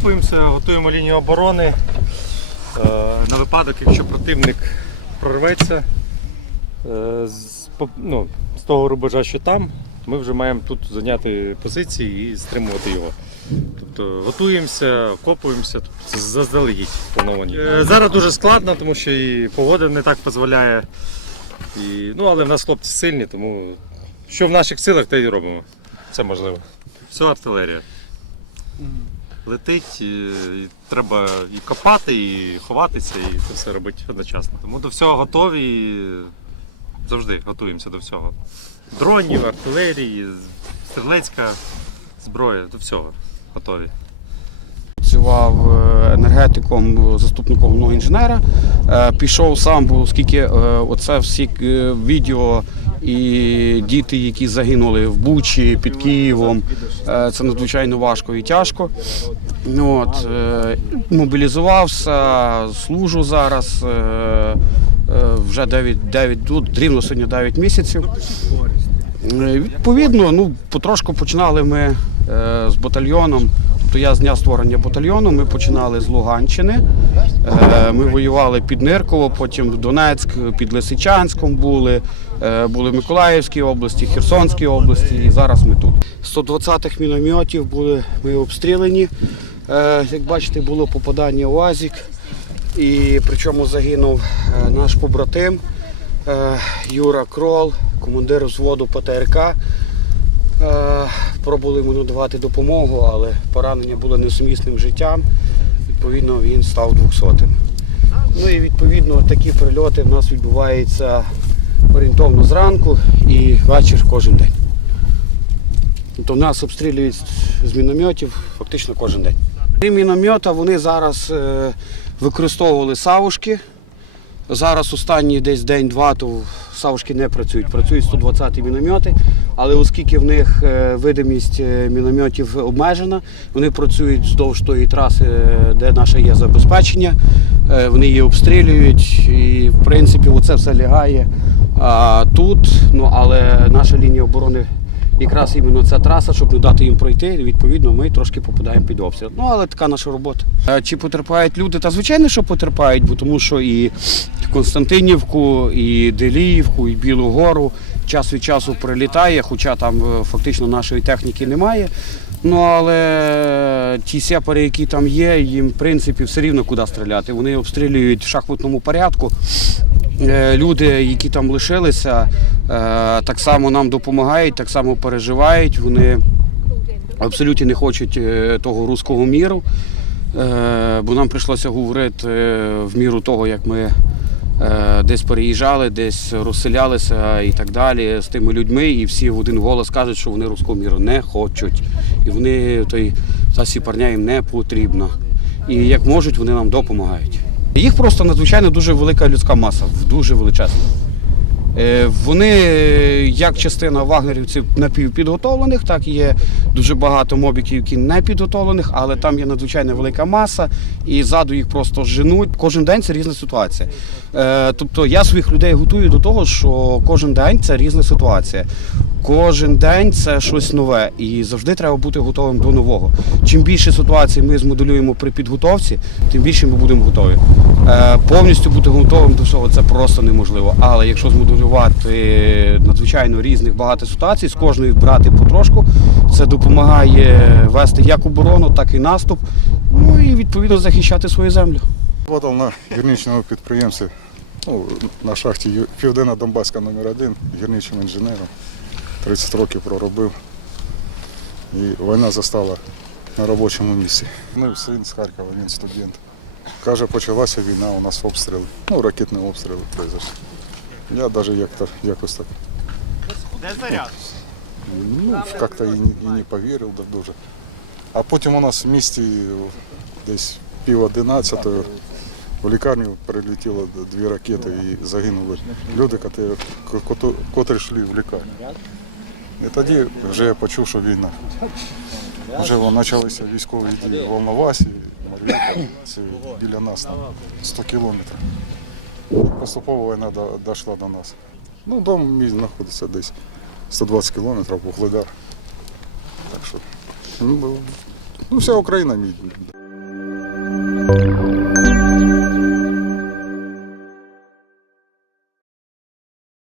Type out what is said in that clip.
Окопуємося, готуємо лінію оборони е, на випадок, якщо противник прорветься е, з, ну, з того рубежа, що там, ми вже маємо тут зайняти позиції і стримувати його. Тобто готуємося, окопуємося, тобто заздалегідь плановані. Е, Зараз дуже складно, тому що і погода не так дозволяє. І, ну, але в нас хлопці сильні, тому що в наших силах, те і робимо. Це можливо. Все артилерія. Летить, і, треба і копати, і ховатися, і це все робити одночасно. Тому до всього готові і завжди готуємося до всього. Дронів, артилерії, стрілецька зброя, до всього готові. Працював е, енергетиком, заступником головного інженера. Е, Пішов сам, бо оскільки е, оце всі відео і діти, які загинули в Бучі під Києвом, е, це надзвичайно важко і тяжко. Ну, От, е, мобілізувався, служу зараз. е, Вже 9, 9, тут рівно сьогодні 9 місяців. Відповідно, ну, потрошку починали ми з батальйоном. Тобто я з дня створення батальйону. Ми починали з Луганщини. Е, Ми воювали під Нирково, потім в Донецьк, під Лисичанськом були, е, були в Миколаївській області, Херсонській області, і зараз ми тут. 120-х мінометів були ми обстріляні. Е, Як бачите, було попадання у АЗІК. І причому загинув наш побратим Юра Крол, командир взводу ПТРК. Е, Пробували йому надавати допомогу, але поранення було несумісним життям. Відповідно, він став 200-м. Ну і відповідно такі прильоти в нас відбуваються орієнтовно зранку і вечір кожен день. Тобто нас обстрілюють з мінометів фактично кожен день. Ці міномета вони зараз е, використовували савушки. Зараз останні десь день-два, то савушки не працюють. Працюють 120 міномети, але оскільки в них е, видимість е, мінометів обмежена, вони працюють вздовж тої траси, е, де наше є забезпечення. Вони її обстрілюють і, в принципі, оце все лягає тут. Ну, але наша лінія оборони якраз іменно ця траса, щоб не дати їм пройти. Відповідно, ми трошки попадаємо під обстріл. Ну, але така наша робота. Чи потерпають люди? Та звичайно, що потерпають, бо тому що і Константинівку, і Деліївку, і Білу Гору час від часу прилітає, хоча там е, фактично нашої техніки немає. Ну але ті сепари, які там є, їм в принципі все рівно куди стріляти. Вони обстрілюють в шахматному порядку. Е, Люди, які там лишилися, е, так само нам допомагають, так само переживають. Вони абсолютно не хочуть того руського міру, бо нам прийшлося говорити в міру того, як ми десь переїжджали, десь розселялися і так далі з тими людьми, і всі в один голос кажуть, що вони руського міру не хочуть. І вони той та сіпарня їм не потрібна. І як можуть, вони нам допомагають. Їх просто надзвичайно дуже велика людська маса, дуже величезна. Е, Вони, як частина вагнерівців напівпідготовлених, так є дуже багато мобіків, які не підготовлених, але там є надзвичайно велика маса, і ззаду їх просто женуть. Кожен день це різна ситуація. Е, Тобто я своїх людей готую до того, що кожен день це різна ситуація. Кожен день це щось нове, і завжди треба бути готовим до нового. Чим більше ситуацій ми змоделюємо при підготовці, тим більше ми будемо готові. Е, Повністю бути готовим до всього це просто неможливо. Але якщо змоделювати надзвичайно різних багато ситуацій, з кожної брати потрошку, це допомагає вести як оборону, так і наступ. Ну і відповідно захищати свою землю. Работал на гірничному підприємстві ну, на шахті Південна Донбаська номер 1 гірничим інженером. 30 років проробив. І війна застала на робочому місці. Ну, син з Харкова, він студент. Каже, почалася війна, у нас обстріли. Ну, ракетні обстріли произошли. Я навіть як-то, якось так. Ну, як-то і, не- і не повірив да, дуже. А потім у нас в місті десь пів одинадцятої в лікарню прилетіло дві ракети і загинули люди, котрі, котрі йшли в лікарню. І тоді вже я почув, що війна. Вже почалися військові дії в Волновасі, це біля нас там 100 кілометрів. Поступово війна дійшла до нас. Ну, дом мій знаходиться десь 120 кілометрів, Вугледар. Так що, ну, ну, вся Україна мій.